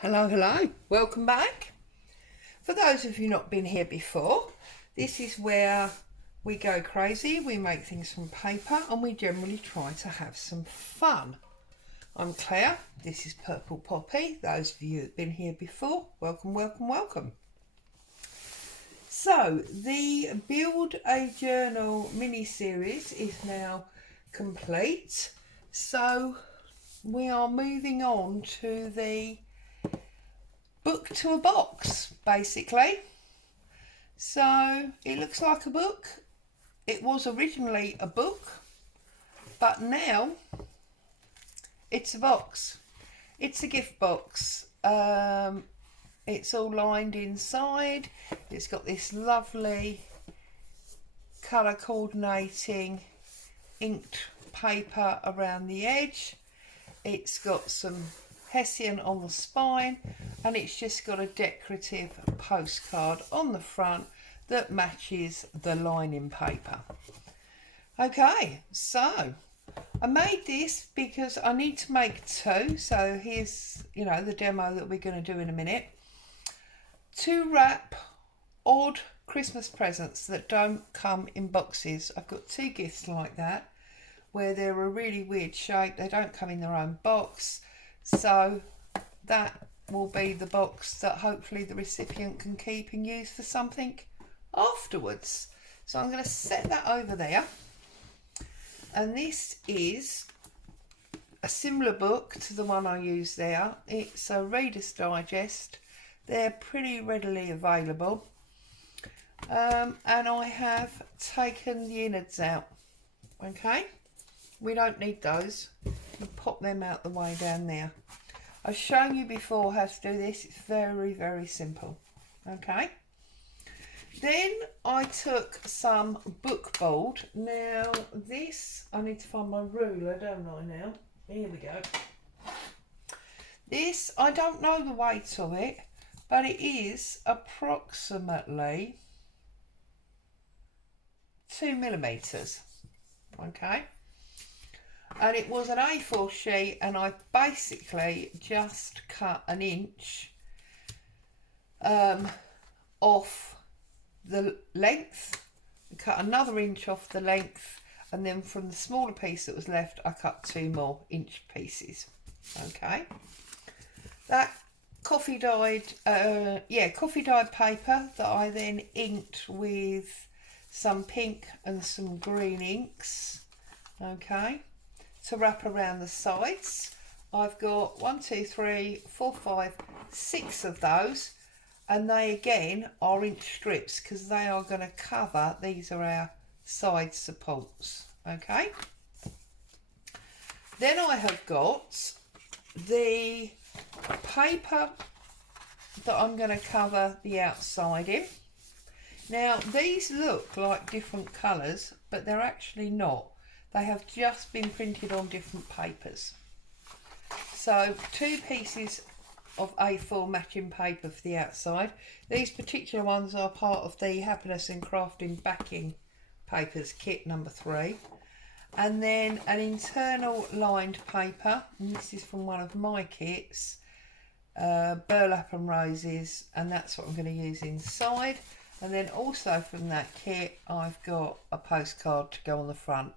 Hello, hello, welcome back. For those of you not been here before, this is where we go crazy, we make things from paper and we generally try to have some fun. I'm Claire, this is Purple Poppy. Those of you that have been here before, welcome, welcome, welcome. So, the Build a Journal mini-series is now complete. So, we are moving on to the book to a box, basically. So it looks like a book. It was originally a book, but now it's a box. It's a gift box. It's all lined inside. It's got this lovely colour coordinating inked paper around the edge. It's got some Hessian on the spine, and it's just got a decorative postcard on the front that matches the lining paper. Okay, so I made this because I need to make two. So here's, the demo that we're going to do in a minute. To wrap odd Christmas presents that don't come in boxes. I've got two gifts like that where they're a really weird shape. They don't come in their own box. So that will be the box that hopefully the recipient can keep and use for something afterwards. So I'm going to set that over there. And this is a similar book to the one I used there. It's a Reader's Digest. They're pretty readily available. And I have taken the innards out. Okay, we don't need those. And pop them out the way down there. I've shown you before how to do this. It's very, very simple. Okay. Then I took some bookboard. Now this, I need to find my ruler, don't I now? Here we go. This, I don't know the weight of it, but it is approximately 2 millimeters. Okay. And it was an A4 sheet, and I basically just cut an inch off the length, cut another inch off the length, and then from the smaller piece that was left I cut 2 more inch pieces. Okay, that coffee dyed paper that I then inked with some pink and some green inks. Okay, to wrap around the sides. I've got 1, 2, 3, 4, 5, 6 of those, and they again are inch strips because they are going to cover, these are our side supports. Okay, then I have got the paper that I'm going to cover the outside in. Now these look like different colours, but they're actually not. They have just been printed on different papers. So 2 pieces of A4 matching paper for the outside. These particular ones are part of the Happiness and Crafting backing papers kit number 3. And then an internal lined paper, and this is from one of my kits, burlap and roses, and that's what I'm going to use inside. And then also from that kit I've got a postcard to go on the front.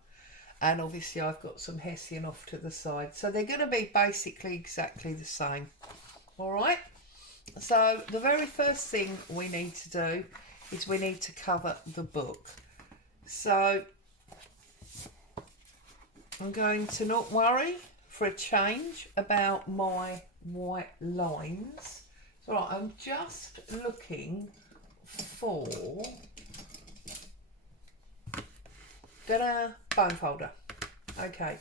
And obviously I've got some Hessian off to the side. So they're going to be basically exactly the same. All right. So the very first thing we need to do is we need to cover the book. So I'm going to not worry for a change about my white lines. So I'm just looking for bone folder. Okay,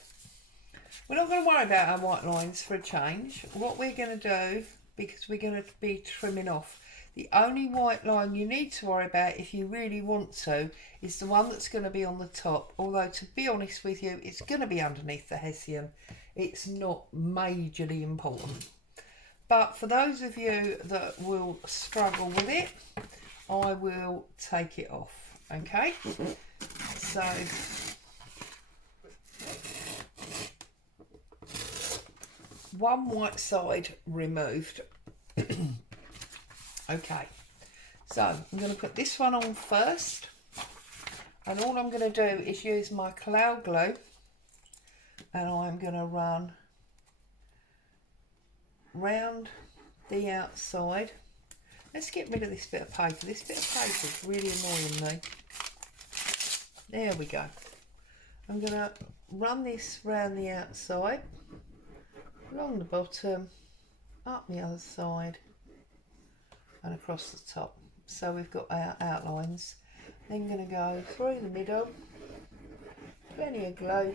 we're not going to worry about our white lines for a change. What we're going to do, because we're going to be trimming off, the only white line you need to worry about if you really want to is the one that's going to be on the top, although to be honest with you it's going to be underneath the Hessian. It's not majorly important, but for those of you that will struggle with it, I will take it off. Okay, so one white side removed. Okay, so I'm going to put this one on first, and all I'm going to do is use my cloud glue, and I'm going to run round the outside. Let's get rid of this bit of paper. This bit of paper is really annoying me. There we go. I'm going to run this round the outside, along the bottom, up the other side, and across the top. So we've got our outlines. Then going to go through the middle, plenty of glue.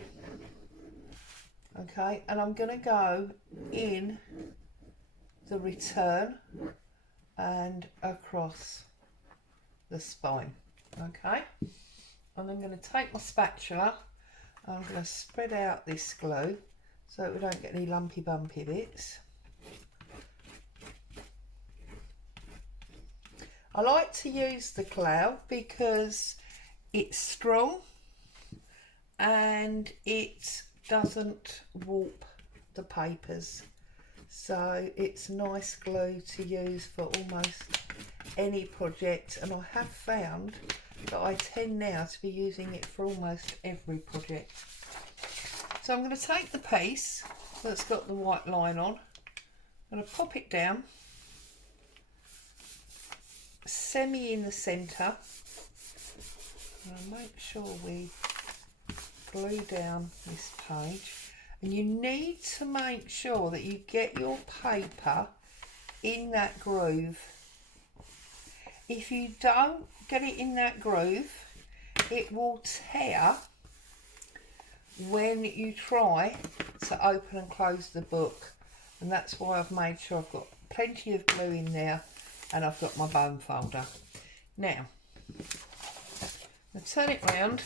Okay, and I'm going to go in the return and across the spine. Okay, and I'm going to take my spatula. I'm going to spread out this glue so we don't get any lumpy bumpy bits. I like to use the cloud because it's strong and it doesn't warp the papers, so it's nice glue to use for almost any project, and I have found that I tend now to be using it for almost every project. So I'm going to take the piece that's got the white line on, I'm going to pop it down, semi in the centre, and make sure we glue down this page. And you need to make sure that you get your paper in that groove. If you don't get it in that groove, it will tear when you try to open and close the book, and that's why I've made sure I've got plenty of glue in there and I've got my bone folder. Now I'll turn it round,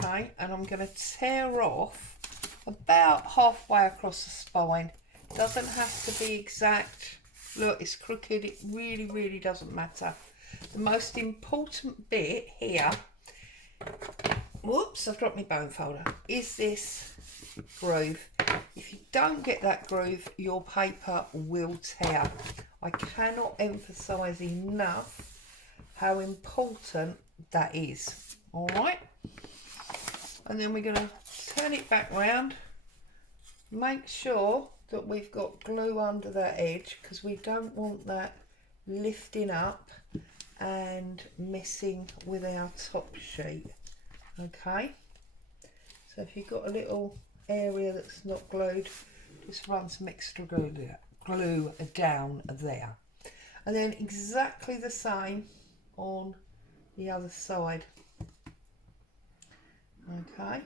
okay, and I'm going to tear off about halfway across the spine. Doesn't have to be exact. Look, it's crooked, it really doesn't matter. The most important bit here, whoops, I've dropped my bone folder, is this groove. If you don't get that groove, your paper will tear. I cannot emphasise enough how important that is. All right, and then we're going to turn it back round. Make sure that we've got glue under that edge, because we don't want that lifting up and messing with our top sheet. Okay, so if you've got a little area that's not glued, just run some extra glue down there, and then exactly the same on the other side. Okay,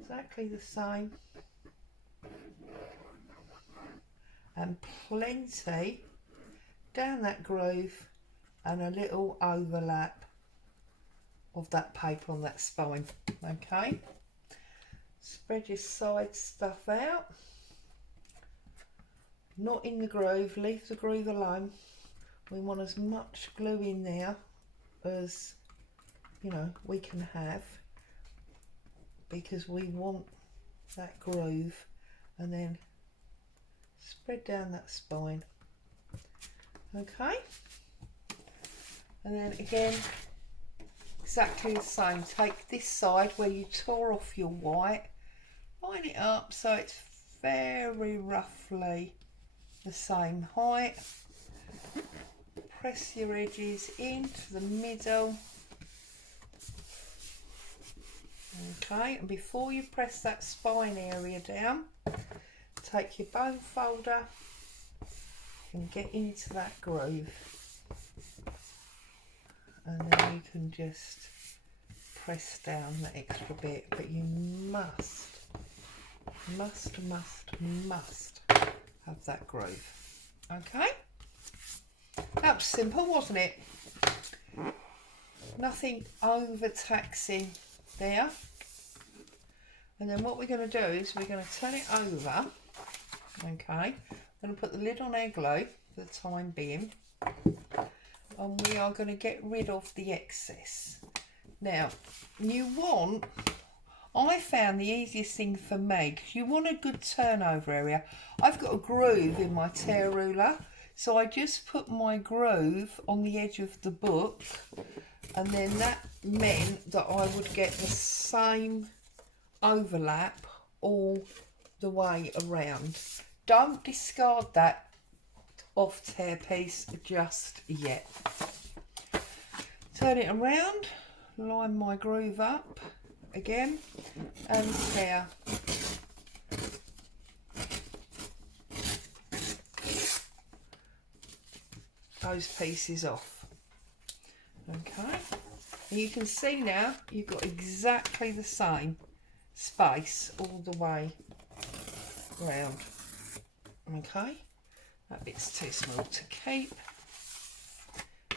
exactly the same, and plenty down that groove and a little overlap of that paper on that spine. Okay, spread your side stuff out, not in the groove, leave the groove alone. We want as much glue in there as we can have, because we want that groove, and then spread down that spine. Okay, and then again exactly the same. Take this side where you tore off your white, line it up so it's very roughly the same height. Press your edges into the middle. Okay, and before you press that spine area down, take your bone folder and get into that groove, and then you can just press down that extra bit, but you must have that groove. Okay, that was simple, wasn't it? Nothing overtaxing there. And then what we're going to do is we're going to turn it over. Okay, I'm going to put the lid on our glue for the time being, and we are going to get rid of the excess. Now, I found the easiest thing for me, because you want a good turnover area. I've got a groove in my tear ruler, so I just put my groove on the edge of the book, and then that meant that I would get the same overlap all the way around. Don't discard that off tear piece just yet. Turn it around, line my groove up again and tear. Those pieces off. Okay, and you can see now you've got exactly the same space all the way round. Okay, that bit's too small to keep.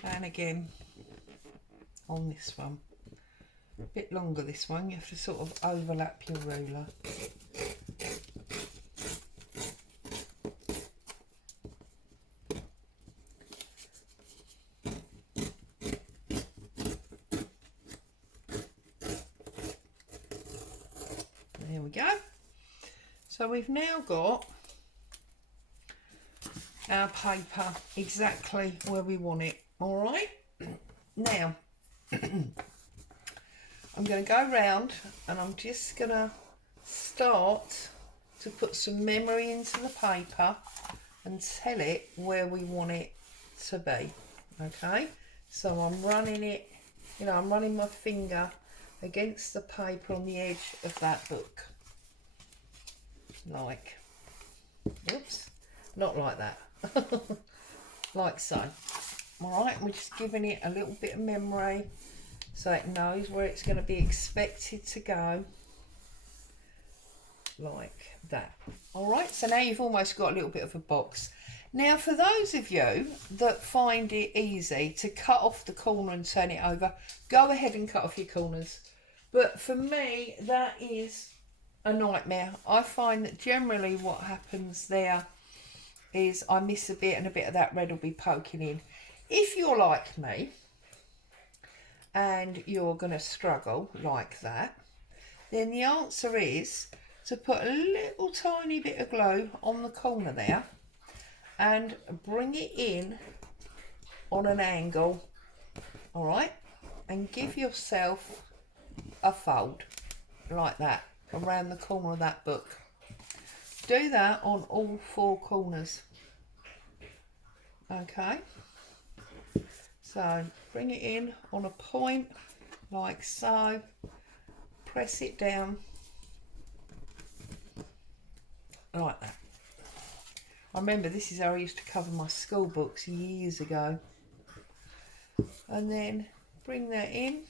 And again on this one, a bit longer this one, you have to sort of overlap your ruler. There we go. So we've now got our paper exactly where we want it. All right, now I'm going to go round and I'm just going to start to put some memory into the paper and tell it where we want it to be. Okay, so I'm running it, you know, I'm running my finger against the paper on the edge of that book, like, oops, not like that, like so. All right, we're just giving it a little bit of memory so it knows where it's going to be expected to go, like that. All right, so now you've almost got a little bit of a box. Now, for those of you that find it easy to cut off the corner and turn it over, go ahead and cut off your corners. But for me, that is a nightmare. I find that generally what happens there is I miss a bit and a bit of that red will be poking in. If you're like me and you're going to struggle like that, then the answer is to put a little tiny bit of glue on the corner there and bring it in on an angle, all right, and give yourself a fold like that around the corner of that book. Do that on all four corners. Okay, so bring it in on a point like so, press it down like that. I remember this is how I used to cover my school books years ago. And then bring that in.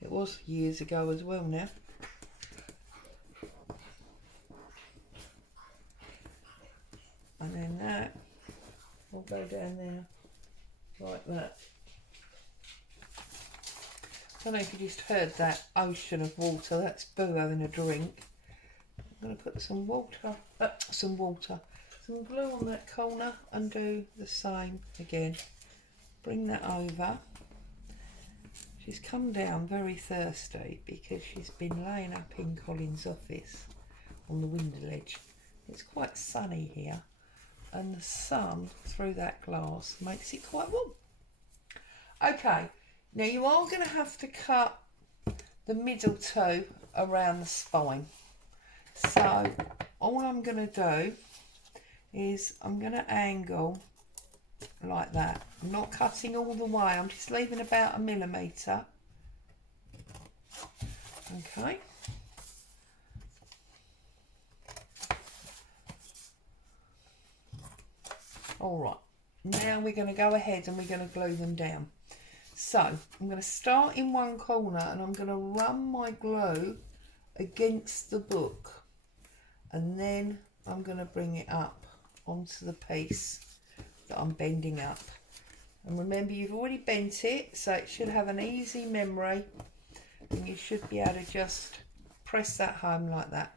It was years ago as well now. And then that will go down there like that. I don't know if you just heard that ocean of water. That's Boo having a drink. I'm going to put some glue on that corner and do the same again. Bring that over. She's come down very thirsty because she's been laying up in Colin's office on the window ledge. It's quite sunny here and the sun through that glass makes it quite warm. Okay, now you are going to have to cut the middle two around the spine. So all I'm going to do is I'm going to angle like that. I'm not cutting all the way, I'm just leaving about 1 millimetre. Okay. All right, now we're going to go ahead and we're going to glue them down. So I'm going to start in one corner and I'm going to run my glue against the book, and then I'm going to bring it up onto the piece that I'm bending up. And remember, you've already bent it, so it should have an easy memory and you should be able to just press that home like that.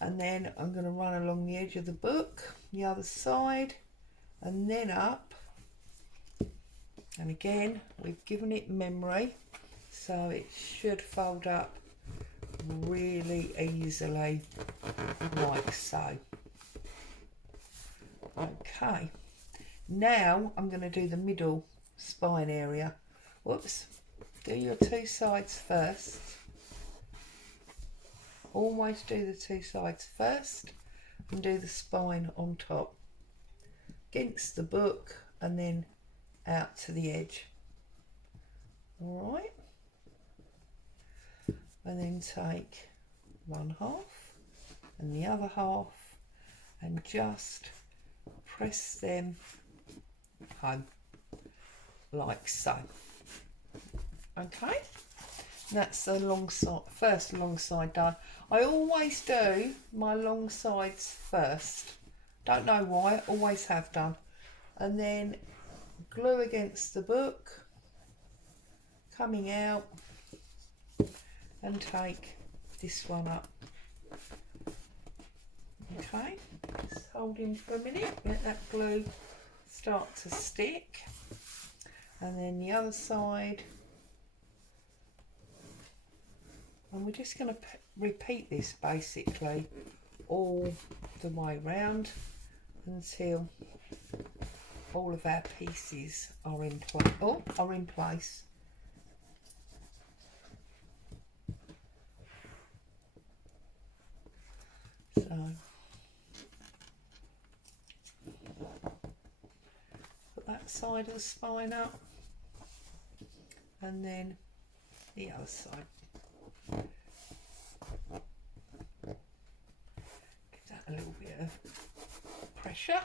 And then I'm going to run along the edge of the book, the other side, and then up. And again, we've given it memory so it should fold up really easily, like so. Okay, now I'm going to do the middle spine area. Whoops, do your two sides first. Always do the two sides first and do the spine on top, against the book and then out to the edge. All right, and then take one half and the other half and just press them home like so. Okay, that's the long side, first long side done. I always do my long sides first, don't know why, always have done, and then glue against the book, coming out, and take this one up. Okay, just hold him for a minute, let that glue start to stick, and then the other side, and we're just going to repeat this basically all the way round until all of our pieces are in place. So put that side of the spine up and then the other side. Give that a little bit of pressure.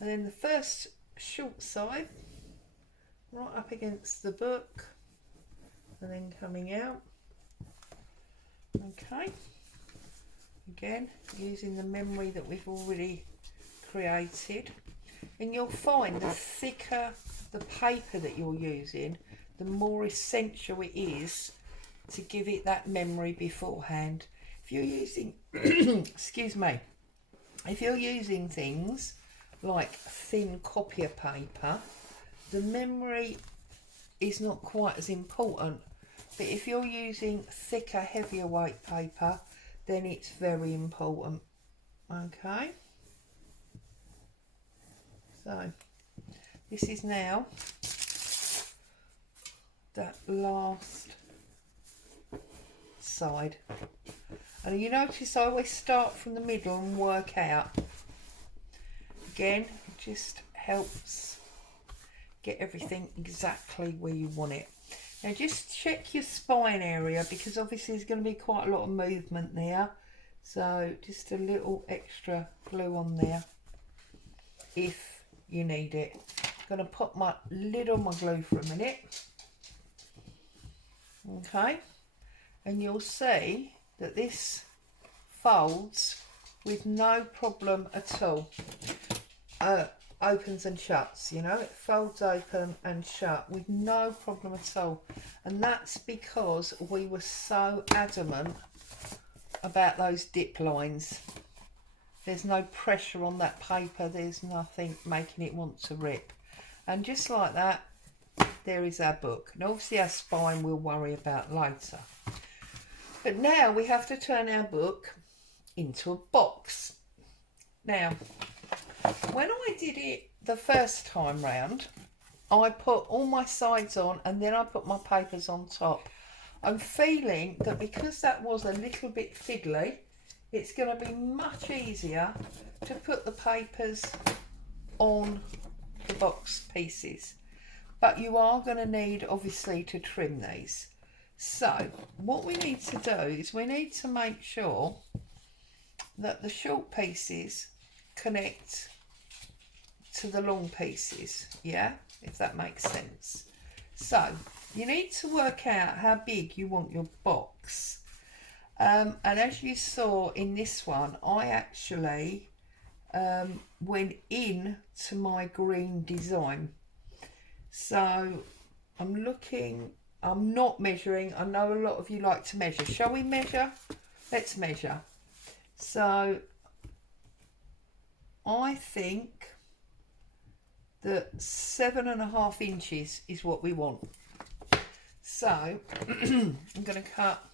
And then the first short side, right up against the book and then coming out. Okay, again using the memory that we've already created, and you'll find the thicker the paper that you're using, the more essential it is to give it that memory beforehand. If you're using excuse me, if you're using things like thin copier paper, the memory is not quite as important, but if you're using thicker, heavier weight paper, then it's very important. Okay, so this is now that last side, and you notice I always start from the middle and work out. Again, it just helps get everything exactly where you want it. Now just check your spine area, because obviously there's going to be quite a lot of movement there, so just a little extra glue on there if you need it. I'm going to put my lid on my glue for a minute. Okay, and you'll see that this folds with no problem at all. Opens and shuts, you know, it folds open and shut with no problem at all, and that's because we were so adamant about those dip lines. There's no pressure on that paper, there's nothing making it want to rip, and just like that, there is our book. And obviously our spine we'll worry about later, but now we have to turn our book into a box. Now, when I did it the first time round, I put all my sides on and then I put my papers on top. I'm feeling that because that was a little bit fiddly, it's going to be much easier to put the papers on the box pieces. But you are going to need, obviously, to trim these. So what we need to do is we need to make sure that the short pieces connect to the long pieces, yeah, if that makes sense. So you need to work out how big you want your box, and as you saw in this one, I actually went in to my green design. So I'm looking, I'm not measuring. I know a lot of you like to measure. Shall we measure? Let's measure. So I think that 7.5 inches is what we want. So I'm going to cut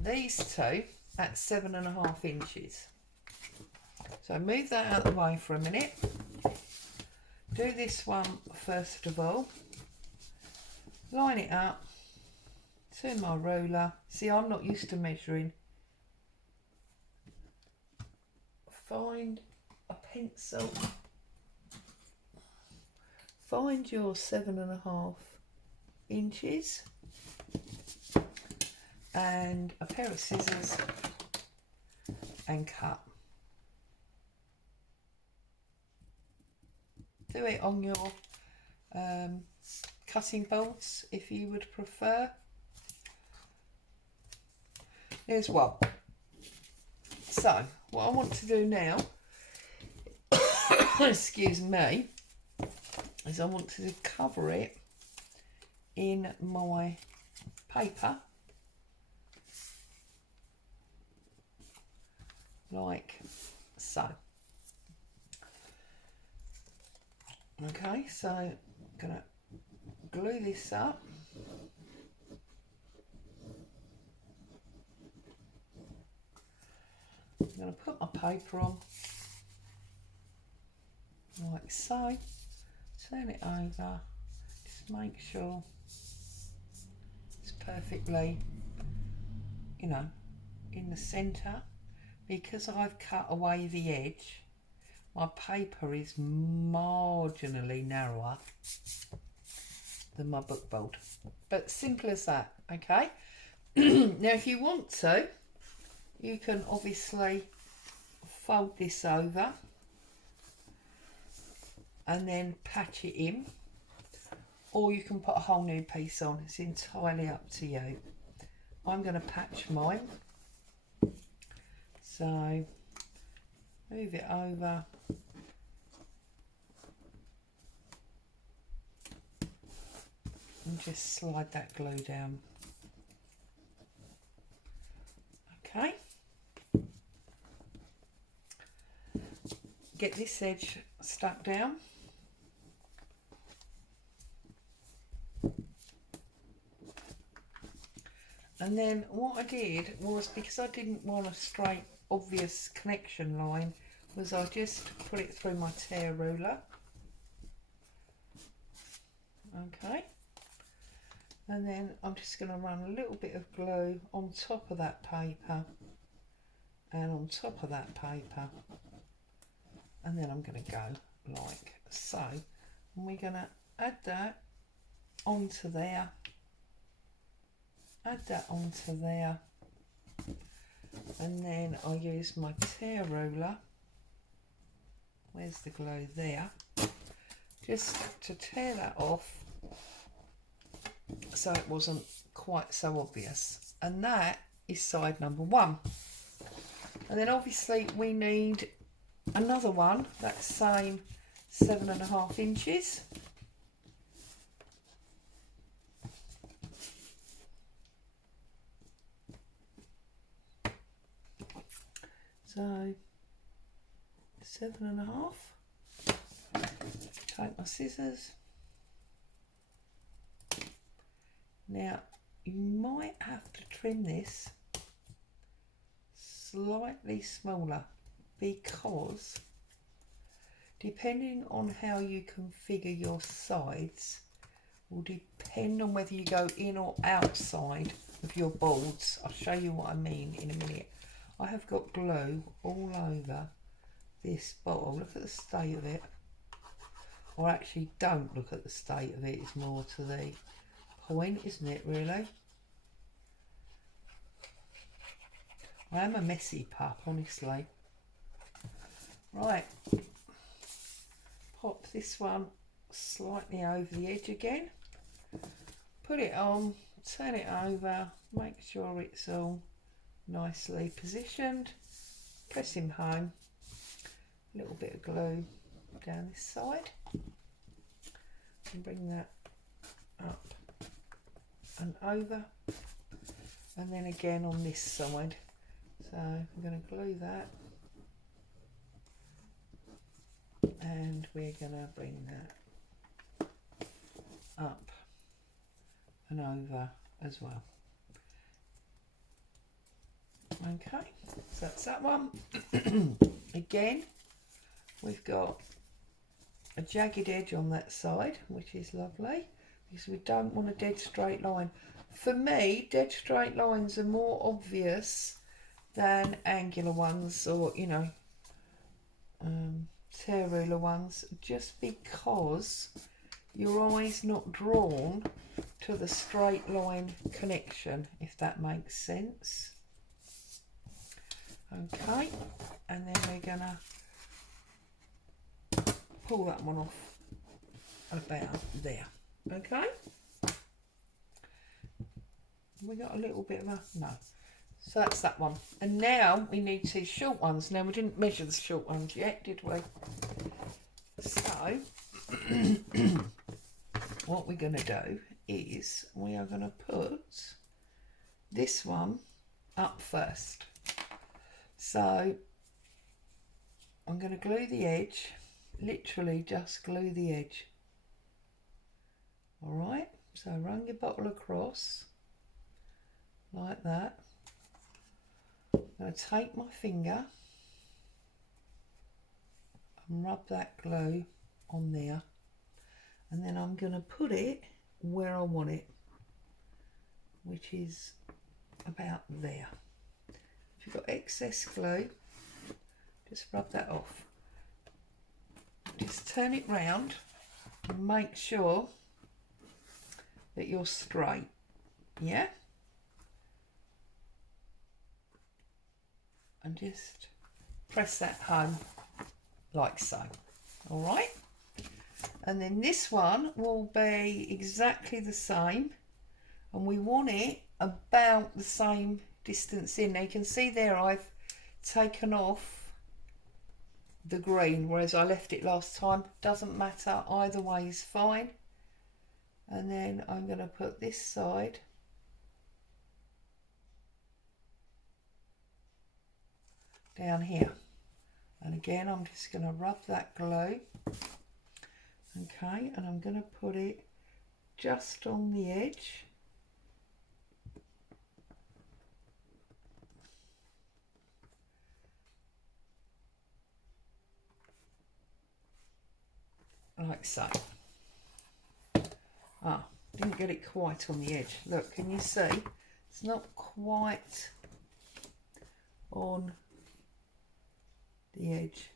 these two at 7.5 inches. So move that out of the way for a minute. Do this one first of all. Line it up to my ruler. See, I'm not used to measuring. Find a pencil. Find your 7.5 inches and a pair of scissors and cut. Do it on your cutting boards if you would prefer. Here's one. So what I want to do now, excuse me, is I want to cover it in my paper like so. Okay, so I'm gonna glue this up. I'm gonna put my paper on like so. Turn it over. Just make sure it's perfectly, you know, in the centre. Because I've cut away the edge, my paper is marginally narrower than my book board, but simple as that. Okay. Now if you want to, you can obviously fold this over and then patch it in, or you can put a whole new piece on. It's entirely up to you. I'm going to patch mine, so move it over. And just slide that glue down. Okay. Get this edge stuck down. And then what I did was, because I didn't want a straight obvious connection line, was I just put it through my tear ruler. Okay. And then I'm just going to run a little bit of glue on top of that paper and on top of that paper, and then I'm going to go like so, and we're going to add that onto there, add that onto there, and then I'll use my tear ruler, where's the glue there, just to tear that off so it wasn't quite so obvious. And that is side number one. And then obviously we need another one, that same 7.5 inches. So 7.5. Take my scissors. Now you might have to trim this slightly smaller, because depending on how you configure your sides will depend on whether you go in or outside of your boards. I'll show you what I mean in a minute. I have got glue all over this bottle. Look at the state of it. Or actually, don't look at the state of it, it's more to the point, isn't it, really? I am a messy pup, honestly. Right, pop this one slightly over the edge again, put it on, turn it over, make sure it's all nicely positioned, press him home, a little bit of glue down this side, and bring that up and over, and then again on this side. So I'm going to glue that, and we're going to bring that up and over as well. Okay, so that's that one. Again, we've got a jagged edge on that side, which is lovely, because we don't want a dead straight line. For me, dead straight lines are more obvious than angular ones, or, you know, tear ruler ones, just because your eye's not drawn to the straight line connection, if that makes sense. Okay, and then we're gonna pull that one off about there. Okay, we got a little bit of a no, so that's that one. And now we need two short ones. Now, we didn't measure the short ones yet, did we? So what we're going to do is we are going to put this one up first. So I'm going to glue the edge, literally just glue the edge. All right, so run your bottle across like that. I'm going to take my finger and rub that glue on there, and then I'm going to put it where I want it, which is about there. If you've got excess glue, just rub that off. Just turn it round and make sure that you're straight, yeah? And just press that home like so. All right, and then this one will be exactly the same, and we want it about the same distance in. Now you can see there I've taken off the green, whereas I left it last time. Doesn't matter, either way is fine. And then I'm going to put this side down here, and again I'm just going to rub that glue. Okay, and I'm going to put it just on the edge. Like so. Ah, didn't get it quite on the edge. Look, can you see? It's not quite on the edge.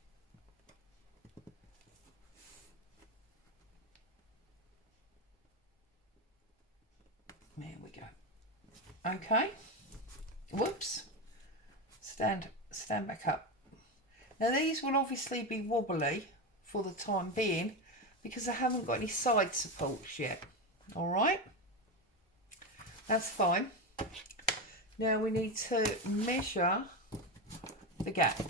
There we go. Okay. Whoops. Stand back up. Now these will obviously be wobbly for the time being because I haven't got any side supports yet. All right. That's fine. Now we need to measure the gap.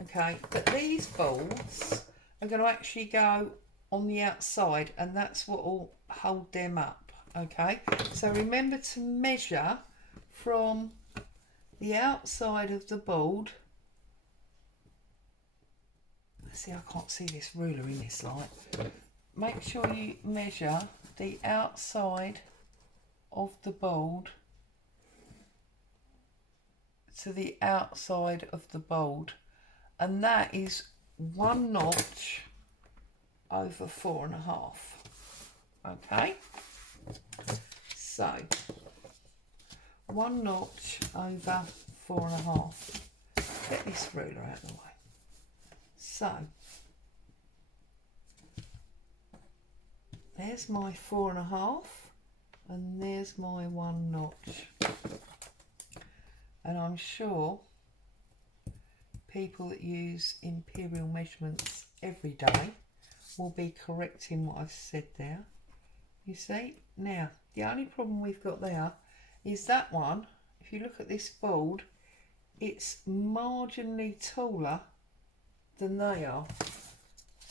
Okay, but these bolts are going to actually go on the outside, and that's what will hold them up. Okay, so remember to measure from the outside of the board. See, I can't see this ruler in this light. Make sure you measure the outside of the board to the outside of the board, and that is 1 notch over 4.5. Okay, so 1 notch over 4.5. Get this ruler out of the way. So there's my 4.5, and there's my 1 notch. And I'm sure people that use imperial measurements every day will be correcting what I've said there. You see? Now, the only problem we've got there is that one, if you look at this board, it's marginally taller than they are,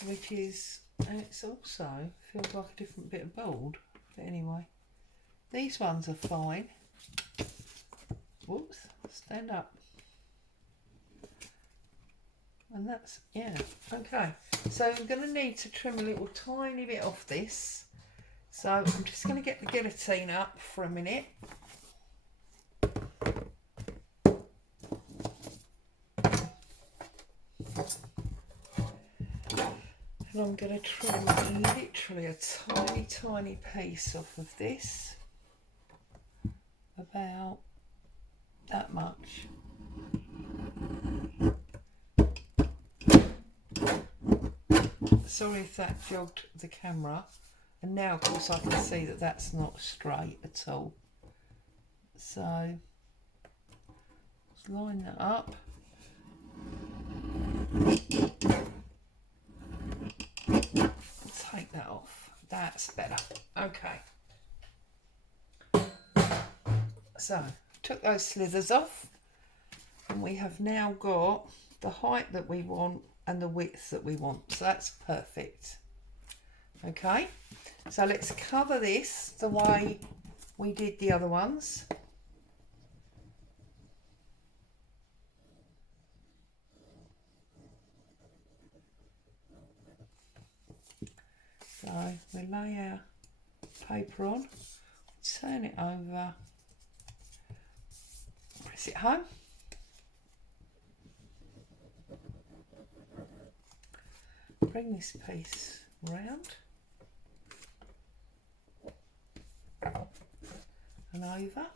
which is, and it's also feels like a different bit of board. But anyway, these ones are fine. Whoops, stand up. And that's, yeah, okay. So I'm going to need to trim a little tiny bit off this. So I'm just going to get the guillotine up for a minute. And I'm going to trim literally a tiny, tiny piece off of this. About that much. Sorry if that jogged the camera. And now, of course, I can see that that's not straight at all. So, let's line that up. Take that off. That's better. Okay. So, took those slithers off. And we have now got the height that we want and the width that we want. So that's perfect. Okay. So let's cover this the way we did the other ones. So we lay our paper on, turn it over, press it home. Bring this piece round and over,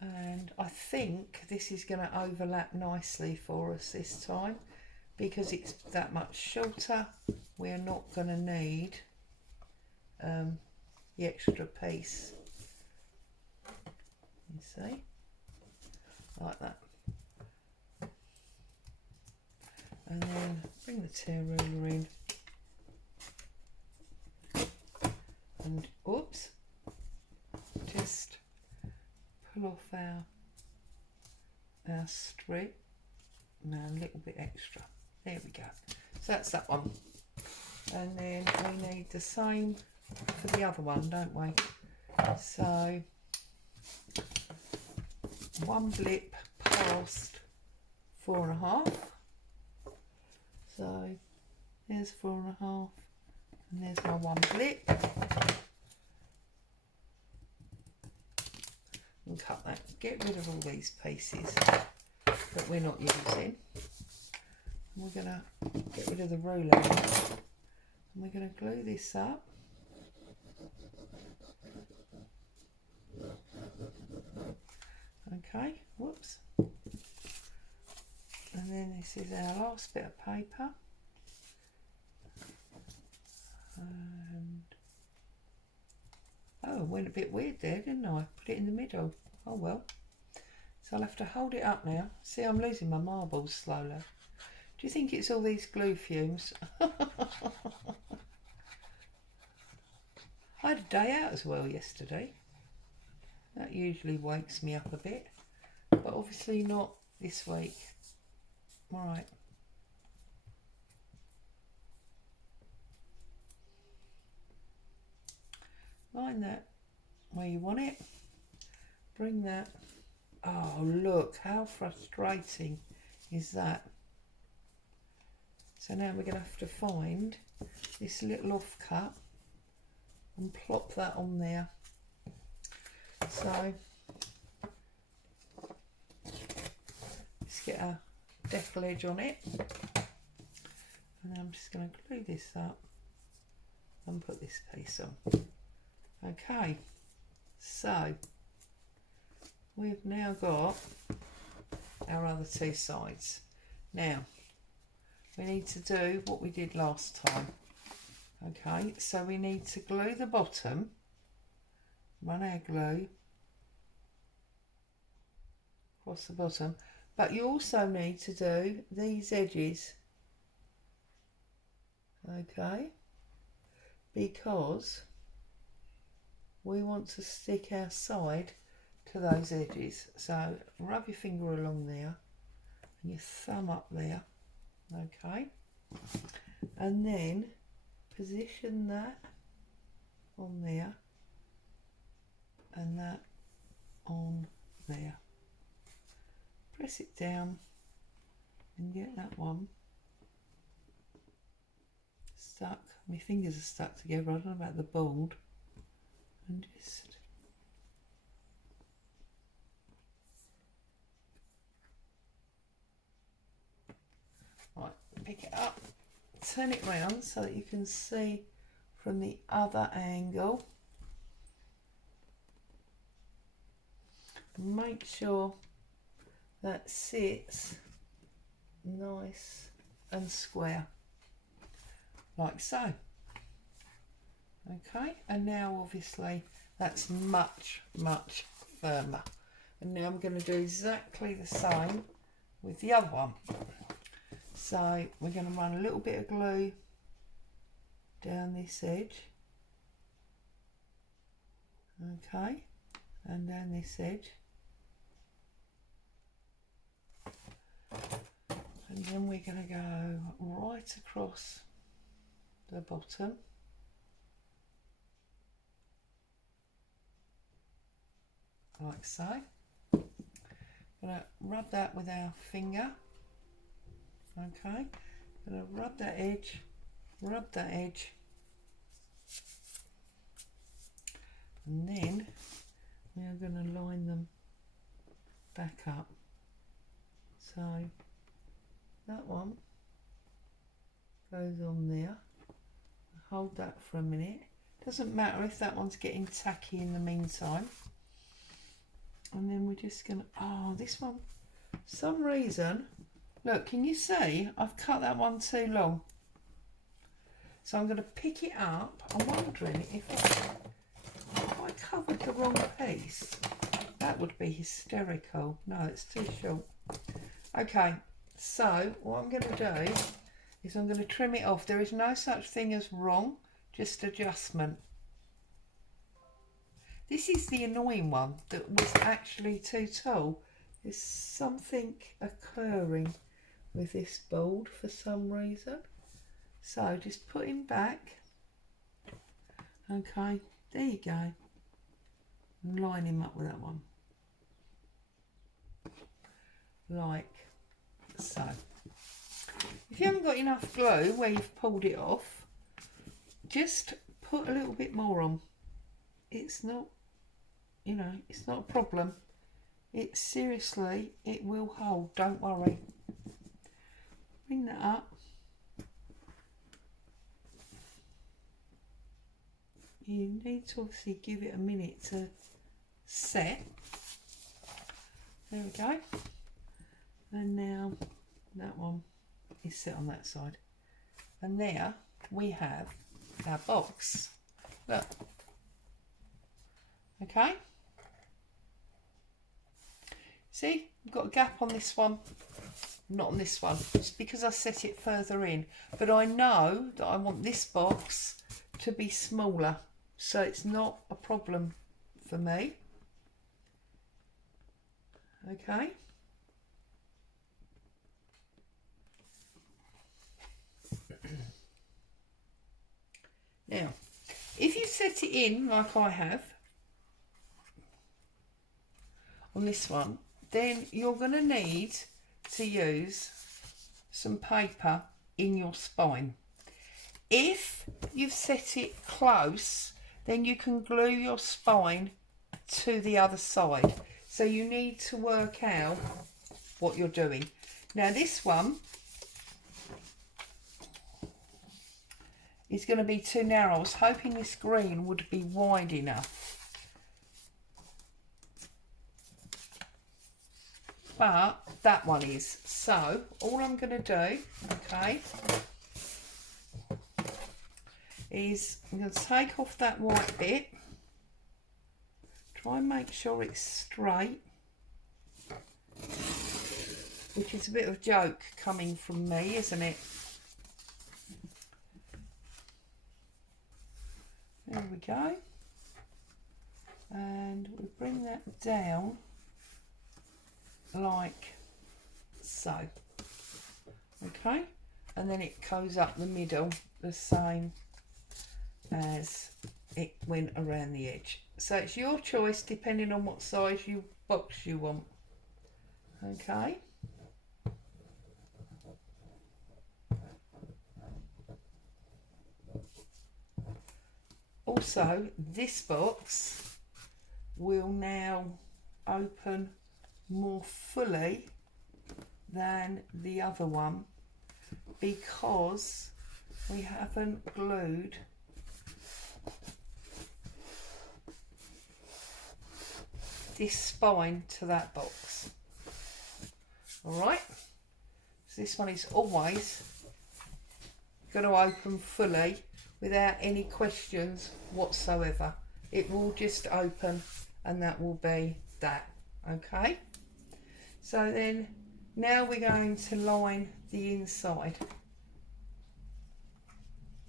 and I think this is going to overlap nicely for us this time because it's that much shorter. We're not going to need the extra piece, you see, like that. And then bring the tear ruler in and oops, just pull off our strip. Now a little bit extra. There we go. So that's that one. And then we need the same for the other one, don't we? So one blip past 4.5. So there's 4.5, and there's my one blip. And cut that. Get rid of all these pieces that we're not using. And we're going to get rid of the ruler. And we're going to glue this up. Okay, whoops. And then this is our last bit of paper. And oh, I went a bit weird there, didn't I? Put it in the middle. Oh well. So I'll have to hold it up now. See, I'm losing my marbles slowly. Do you think it's all these glue fumes? I had a day out as well yesterday. That usually wakes me up a bit, but obviously not this week. Right. Line that where you want it. Bring that. Oh, look, how frustrating is that? So now we're going to have to find this little offcut and plop that on there. So let's get a decal edge on it, and I'm just going to glue this up and put this piece on. Okay, so we've now got our other two sides. Now we need to do what we did last time. Okay, so we need to glue the bottom, run our glue across the bottom, but you also need to do these edges, okay, because we want to stick our side to those edges. So rub your finger along there and your thumb up there, okay, and then position that on there and that on there. Press it down and get that one stuck. My fingers are stuck together, I don't know about the board. And just right, pick it up, turn it round so that you can see from the other angle. Make sure that sits nice and square, like so. Okay, and now obviously that's much firmer. And now I'm going to do exactly the same with the other one. So we're going to run a little bit of glue down this edge. Okay, and down this edge. And then we're going to go right across the bottom. Like so. Gonna rub that with our finger. Okay. Gonna rub that edge, and then we are going to line them back up. So that one goes on there. Hold that for a minute. Doesn't matter if that one's getting tacky in the meantime. And then we're just going to, oh, this one, for some reason, look, can you see? I've cut that one too long. So I'm going to pick it up. I'm wondering if I covered the wrong piece. That would be hysterical. No, it's too short. Okay, so what I'm going to do is I'm going to trim it off. There is no such thing as wrong, just adjustment. This is the annoying one that was actually too tall. There's something occurring with this board for some reason. So just put him back. Okay, there you go. And line him up with that one. Like so. If you haven't got enough glue where you've pulled it off, just put a little bit more on. It's not, you know, it's not a problem. It seriously, it will hold, don't worry. Bring that up. You need to obviously give it a minute to set. There we go. And now that one is set on that side. And there we have our box. Look. Okay. See, I've got a gap on this one, not on this one, just because I set it further in. But I know that I want this box to be smaller, so it's not a problem for me. Okay. Now, if you set it in like I have on this one, then you're going to need to use some paper in your spine. If you've set it close, then you can glue your spine to the other side. So you need to work out what you're doing. Now this one is going to be too narrow. I was hoping this green would be wide enough. But that one is. So all I'm going to do, okay, is I'm going to take off that white bit. Try and make sure it's straight, which is a bit of a joke coming from me, isn't it? There we go. And we bring that down like so. Okay, and then it goes up the middle the same as it went around the edge. So it's your choice depending on what size box you want. Okay. Also, this box will now open more fully than the other one because we haven't glued this spine to that box. Alright, so this one is always going to open fully without any questions whatsoever. It will just open and that will be that. Okay, so then now we're going to line the inside.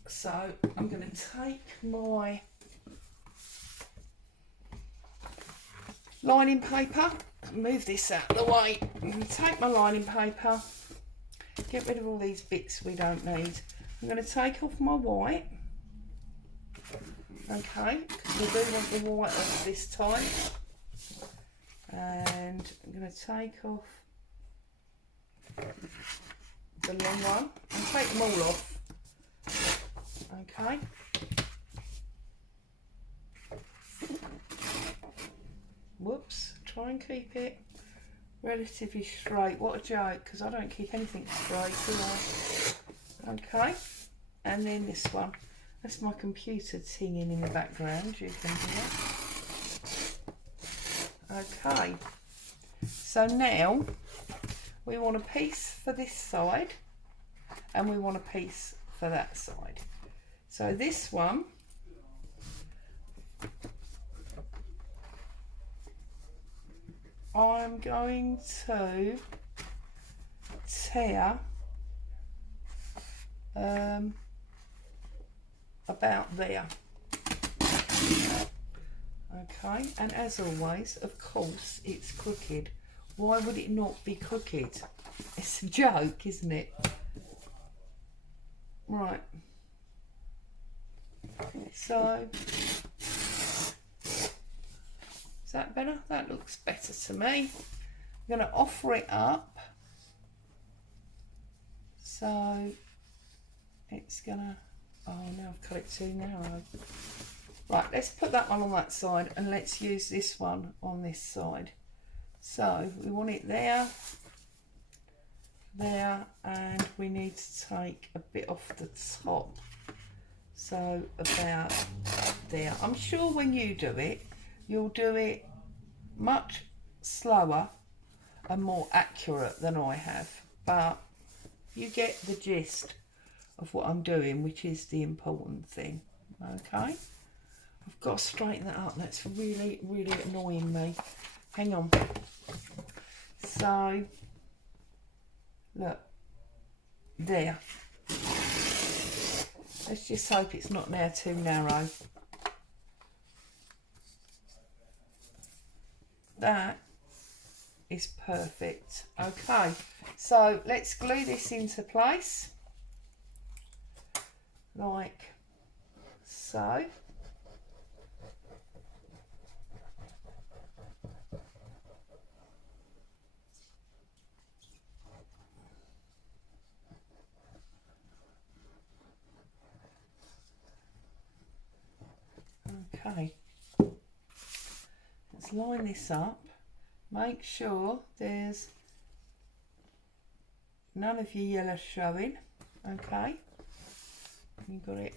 So I'm going to take my lining paper, move this out of the way. I'm going to take my lining paper, get rid of all these bits we don't need. I'm going to take off my white, okay, because we do want the white off this time. And I'm going to take off the long one and take them all off, okay. Whoops, try and keep it relatively straight. What a joke, because I don't keep anything straight, do I? Okay, and then this one. That's my computer singing in the background, you can hear. Okay, so now we want a piece for this side and we want a piece for that side. So this one, I'm going to tear about there. Okay, and as always, of course, it's crooked. Why would it not be crooked? It's a joke, isn't it? Right. So, is that better? That looks better to me. I'm going to offer it up. So, it's going to... Oh, now I've cut it too narrow. Right, let's put that one on that side and let's use this one on this side. So we want it there, there, and we need to take a bit off the top. So about there. I'm sure when you do it, you'll do it much slower and more accurate than I have. But you get the gist of what I'm doing, which is the important thing. Okay. I've got to straighten that up. That's really, really annoying me. Hang on. So, look. There. Let's just hope it's not now too narrow. That is perfect. Okay. So, let's glue this into place. Like so. Okay, let's line this up. Make sure there's none of your yellow showing. Okay, you've got it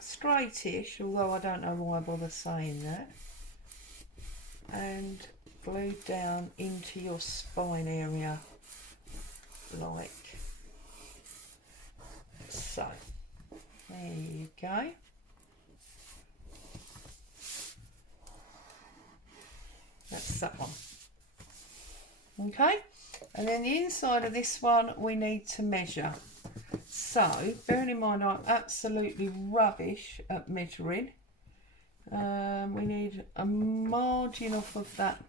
straightish, although I don't know why I bother saying that. And glued down into your spine area like so. There you go. That's that one. Okay, and then the inside of this one we need to measure. So, bearing in mind I'm absolutely rubbish at measuring, we need a margin off of that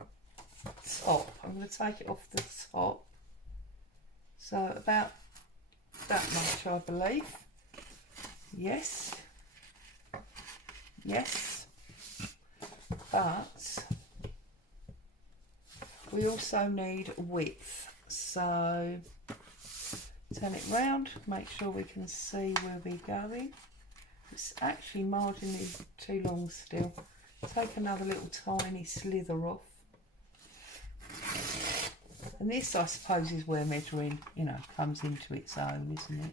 top. I'm going to take it off the top. So, about that much, I believe. Yes. Yes. But we also need width. So, turn it round, make sure we can see where we're going. It's actually marginally too long still. Take another little tiny slither off. And this, I suppose, is where measuring, you know, comes into its own, isn't it?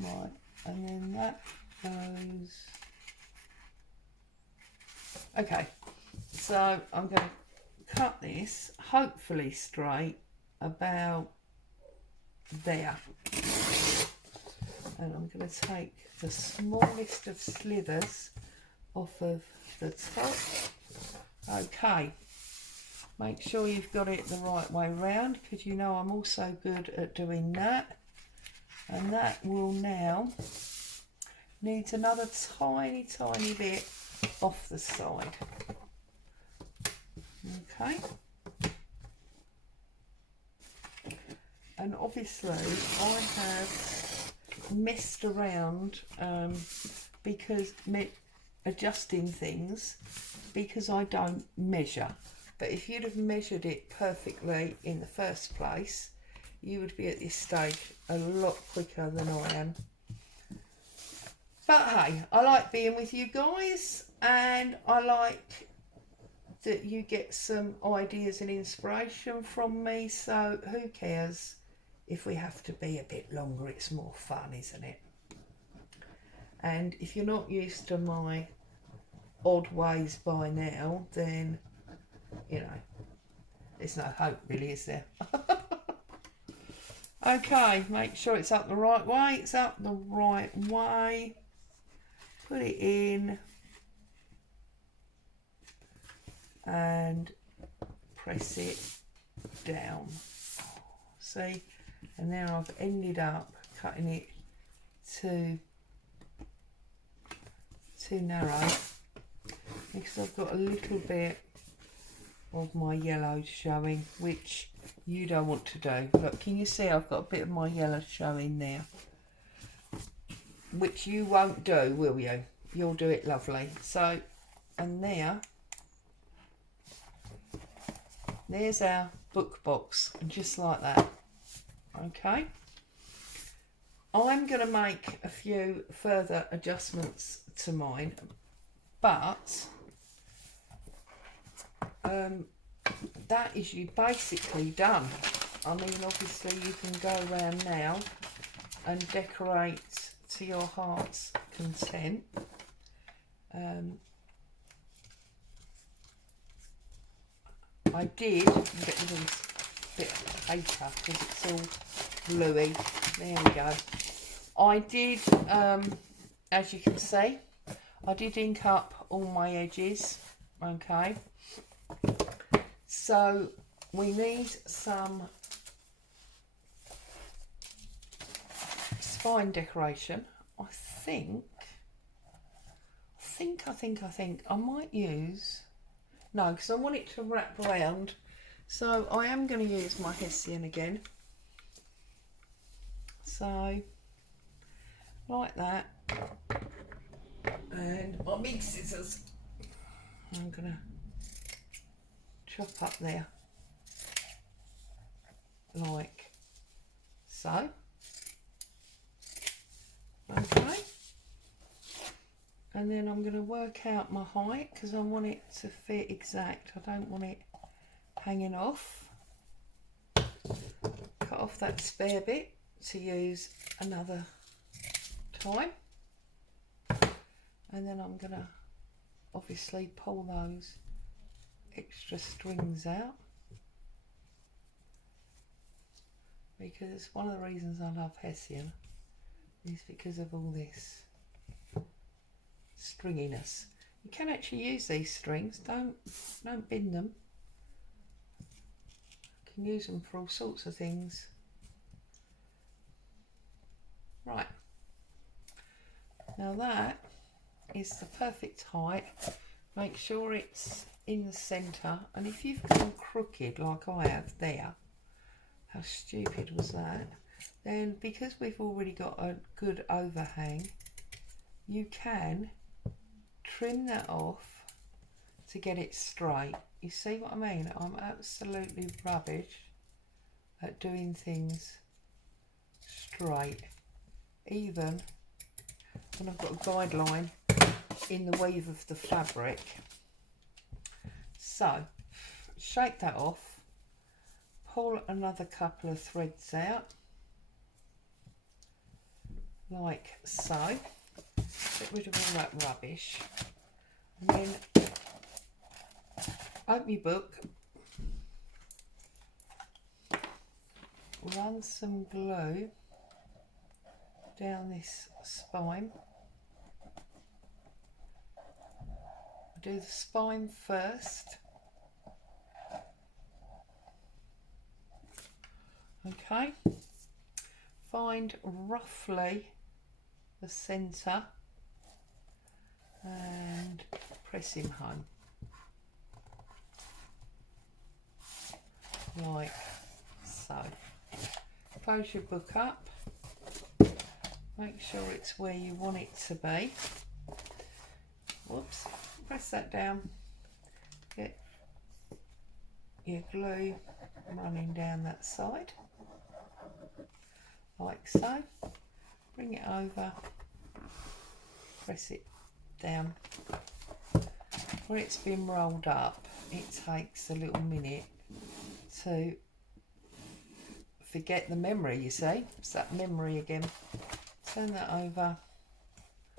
Right, and then that goes. Okay, so I'm going to cut this, hopefully straight, about there. And I'm going to take the smallest of slithers off of the top. Okay, make sure you've got it the right way round, because you know I'm also good at doing that. And that will now needs another tiny bit off the side. Okay. And obviously I have messed around because adjusting things because I don't measure. But if you'd have measured it perfectly in the first place, you would be at this stage a lot quicker than I am. But hey, I like being with you guys, and I like that you get some ideas and inspiration from me, so who cares if we have to be a bit longer? It's more fun, isn't it? And if you're not used to my odd ways by now, then, you know, there's no hope really, is there? Okay, make sure it's up the right way. It's up the right way. Put it in and press it down. See? And now I've ended up cutting it too narrow because I've got a little bit of my yellow showing, which you don't want to do. Look, can you see I've got a bit of my yellow showing there? Which you won't do, will you? You'll do it lovely. So, and there's our book box, just like that. Okay. I'm going to make a few further adjustments to mine, but that is you basically done. I mean, obviously you can go around now and decorate to your heart's content. I did get rid of this bit of paper because it's all bluey. There we go. I did, as you can see, I did ink up all my edges. Okay. So we need some spine decoration. I think I might use, no, because I want it to wrap around. So I am going to use my Hessian again. So like that. And my big scissors. I'm going to chop up there like so. Okay, and then I'm going to work out my height because I want it to fit exact. I don't want it hanging off. Cut off that spare bit to use another time, and then I'm going to obviously pull those extra strings out, because one of the reasons I love Hessian is because of all this stringiness. You can actually use these strings, don't bin them. You can use them for all sorts of things. Right, now that is the perfect height. Make sure it's in the centre, and if you've gone crooked like I have there, how stupid was that? Then because we've already got a good overhang, you can trim that off to get it straight. You see what I mean? I'm absolutely rubbish at doing things straight. even when I've got a guideline in the weave of the fabric. So shake that off, pull another couple of threads out like so, get rid of all that rubbish, and then open your book, run some glue down this spine. Do the spine first. Okay, find roughly the centre and press him home like so. Close your book up, make sure it's where you want it to be. Whoops, press that down, get your glue running down that side like so, bring it over, press it down. Where it's been rolled up, it takes a little minute to forget the memory, you see. It's that memory again. Turn that over.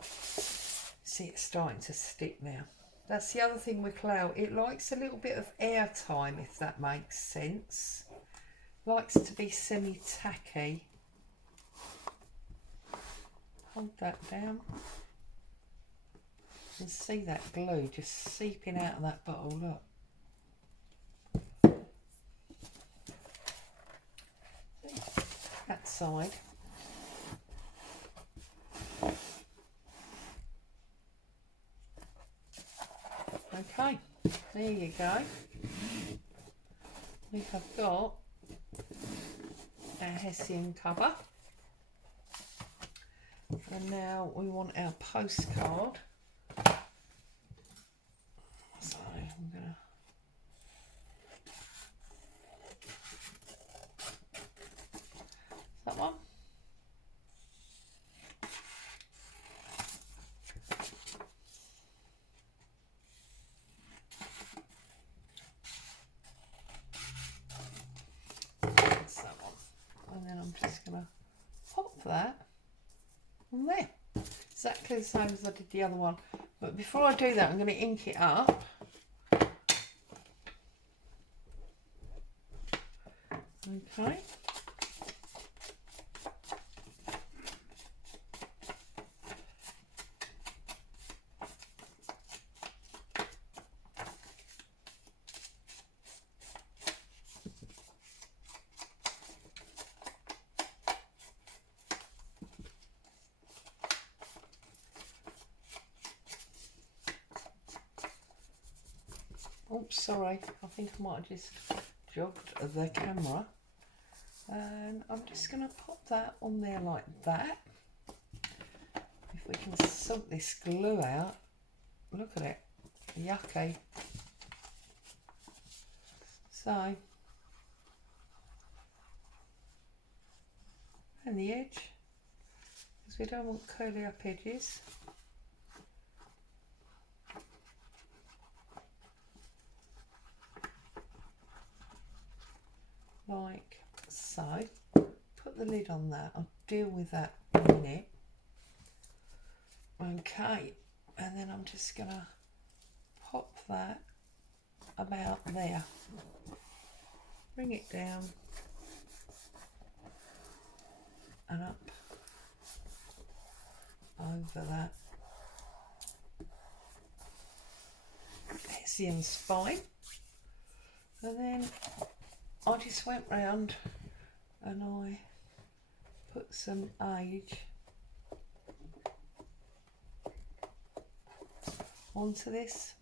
See, it's starting to stick now. That's the other thing with clay. It likes a little bit of air time, if that makes sense. Likes to be semi-tacky. Hold that down. And see that glue just seeping out of that bottle, look. That side. Okay, there you go. I think I've got our Hessian cover. And now we want our postcard. So I'm gonna that one. That's that one. And then I'm just gonna pop that on there. Exactly the same as I did the other one. But before I do that, I'm going to ink it up. Okay. Oops, sorry, I think I might have just jogged the camera. And I'm just going to pop that on there like that. If we can sort this glue out, look at it, yucky. So, and the edge, because we don't want curly up edges. Like so. Put the lid on that. I'll deal with that in a minute. Okay, and then I'm just gonna pop that about there. Bring it down and up over that Hessian spine, and then I just went round and I put some age onto this.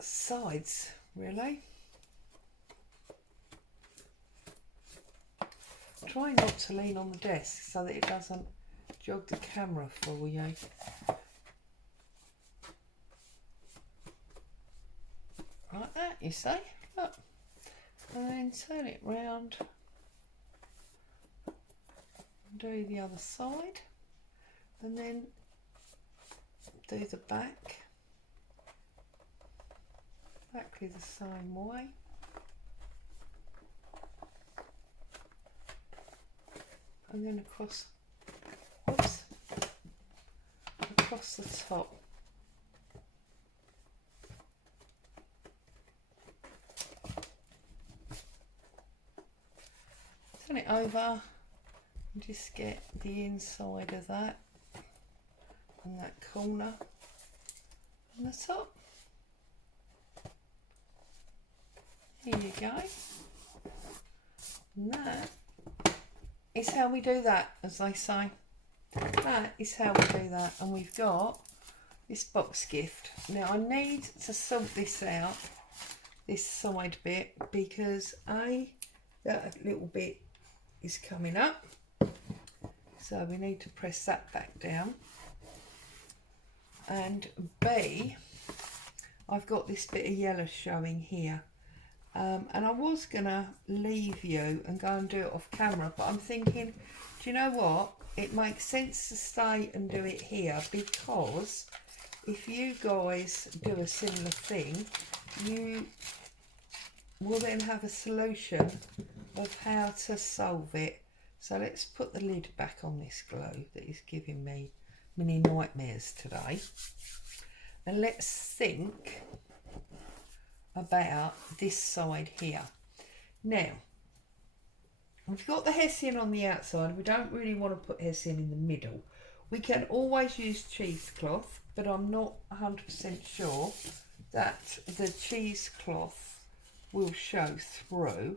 Sides, really. Try not to lean on the desk so that it doesn't jog the camera for you. Like that, you see? Look. and then turn it round, do the other side, and then do the back exactly the same way. And then across, oops, across the top. Turn it over and just get the inside of that and that corner on the top. Here you go. And that is how we do that, as they say. That is how we do that. And we've got this box gift. Now I need to sort this out, this side bit, because A, that little bit is coming up. So we need to press that back down. And B, I've got this bit of yellow showing here. And I was going to leave you and go and do it off camera, but I'm thinking, do you know what? It makes sense to stay and do it here, because if you guys do a similar thing, you will then have a solution of how to solve it. So let's put the lid back on this glue that is giving me mini nightmares today. And let's think about this side here. Now, we've got the hessian on the outside. We don't really want to put hessian in the middle. We can always use cheesecloth, but I'm not 100% sure that the cheesecloth will show through.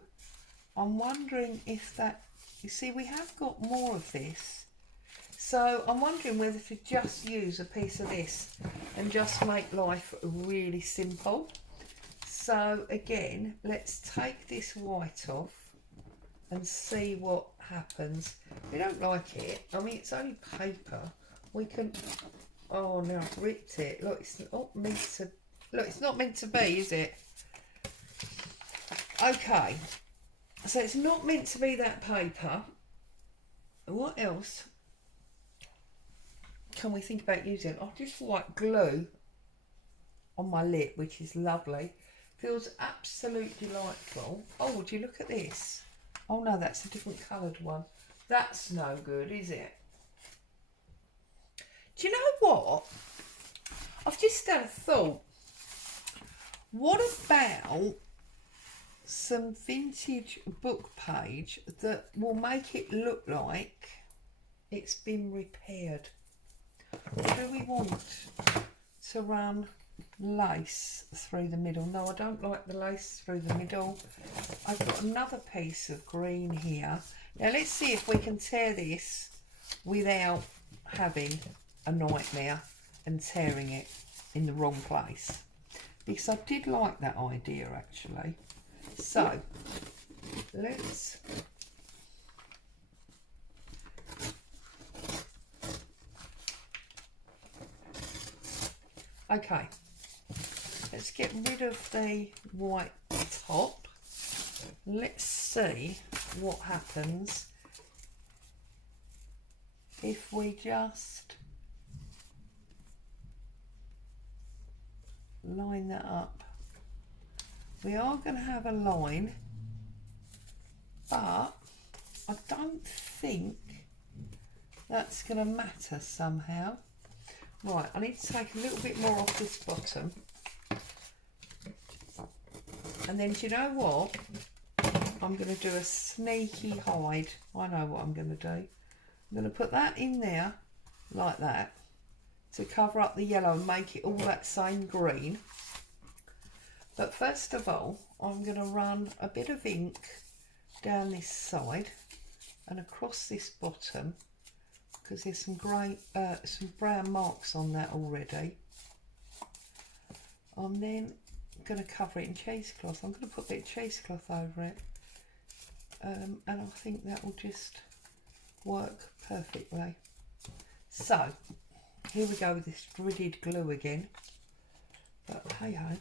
I'm wondering if that, you see, we have got more of this. So I'm wondering whether to just use a piece of this and just make life really simple. So again, let's take this white off and see what happens. We don't like it. I mean, it's only paper. We can, oh no, I've ripped it. Look, it's not meant to, look, it's not meant to be, is it? Okay, so it's not meant to be that paper. What else can we think about using? I'll just white glue on my lip, which is lovely. Feels absolutely delightful. Oh, would you look at this? Oh no, that's a different coloured one. That's no good, is it? Do you know what? I've just had a thought. What about some vintage book page that will make it look like it's been repaired? Or do we want to run lace through the middle? No, I don't like the lace through the middle. I've got another piece of green here. Now let's see if we can tear this without having a nightmare and tearing it in the wrong place, because I did like that idea actually. So let's okay, let's get rid of the white top. Let's see what happens if we just line that up. We are going to have a line, but I don't think that's going to matter somehow. Right, I need to take a little bit more off this bottom. And then, do you know what? I'm going to do a sneaky hide. I know what I'm going to do. I'm going to put that in there like that to cover up the yellow and make it all that same green. But first of all, I'm going to run a bit of ink down this side and across this bottom, because there's some grey, some brown marks on that already. I'm then going to cover it in cheesecloth. I'm going to put a bit of cheesecloth over it, and I think that will just work perfectly. So here we go with this dreaded glue again, but hey ho.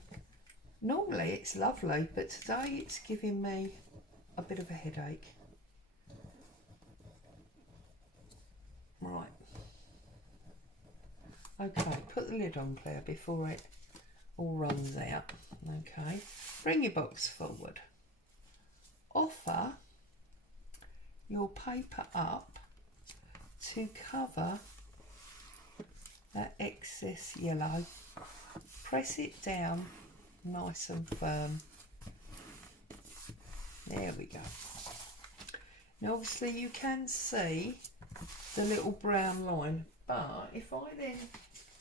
Normally it's lovely, but today it's giving me a bit of a headache. Right. Okay, put the lid on, Claire, before it all runs out. Okay, bring your box forward. Offer your paper up to cover that excess yellow. Press it down nice and firm. There we go. Now obviously you can see the little brown line, but if I then,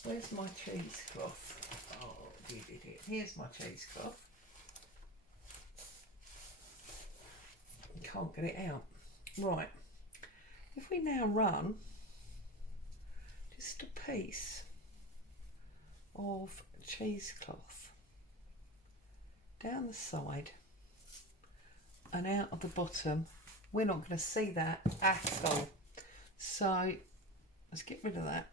where's my cheesecloth? Oh, we did it. Here's my cheesecloth. Can't get it out. Right. If we now run just a piece of cheesecloth down the side and out of the bottom, we're not going to see that at all. So let's get rid of that.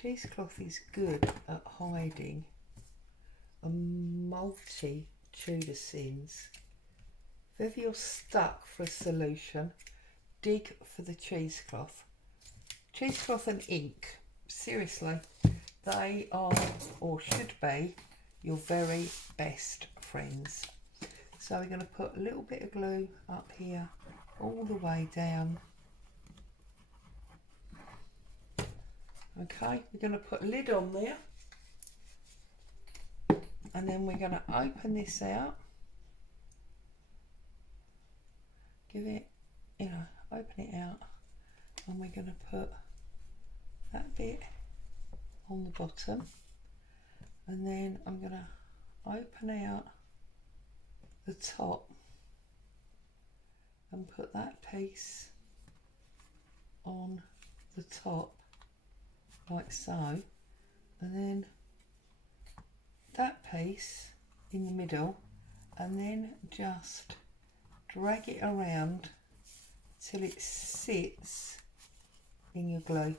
Cheesecloth is good at hiding a multitude of sins. If ever you're stuck for a solution, dig for the cheesecloth. Cheesecloth and ink, seriously, they are, or should be, your very best friends. So we're going to put a little bit of glue up here, all the way down. Okay, we're going to put a lid on there, and then we're going to open this out. Give it, open it out, and we're going to put that bit on the bottom, and then I'm going to open out the top and put that piece on the top like so, and then that piece in the middle, and then just drag it around till it sits in your glue,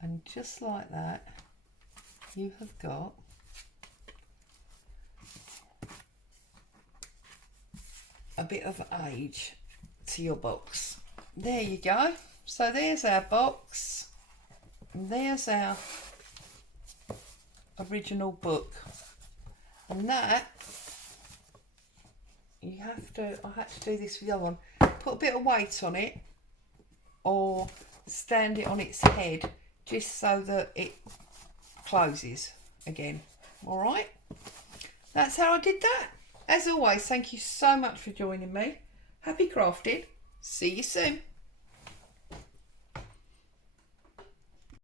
and just like that you have got a bit of age to your box. There you go. So there's our box, and there's our original book, and that I had to do this with the other one, put a bit of weight on it or stand it on its head just so that it closes again. All right, that's how I did that. As always, thank you so much for joining me. Happy crafting. See you soon.